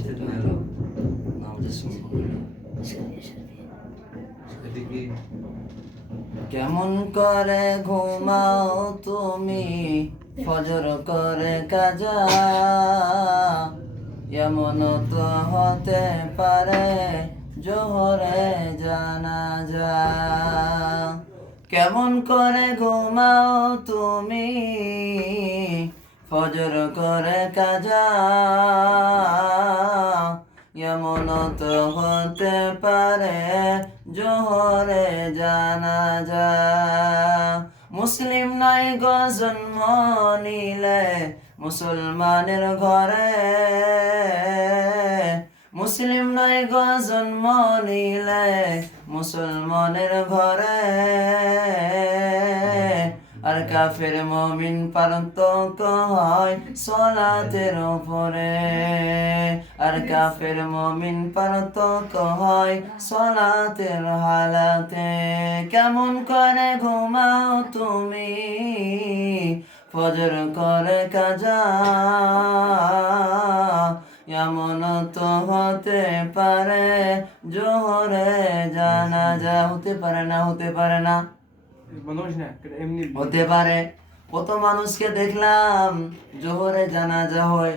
সেটা হলো নামাজের সময় এদিকে কেমন করে ঘুমাও তুমি ফজর করে কাজা, এমন তো হতে পারে জোহরে জানাজা। কেমন করে ঘুমাও তুমি ফজর করে কাজা, এমন তো হতে পারে জোহরে জানাজা। মুসলিম নাই গো জন্ম নিলে মুসলমানের ঘরে, মুসলিম নাই গো জন্ম নিলে মুসলমানের ঘরে। আর কাফের মুমিন পার্থক্য হয় সলাতের উপরে, আর কাফের মুমিন পার্থক্য হয় সলাতের হালাতে। কেমন করে ঘুমাও তুমি ফজর করে কাজা, এমন তো হতে পারে জোহরে জানাজা। হতে পারে না, হতে পারে না, হতে পারে। কত মানুষকে দেখলাম জোহরে জানাজা হয়।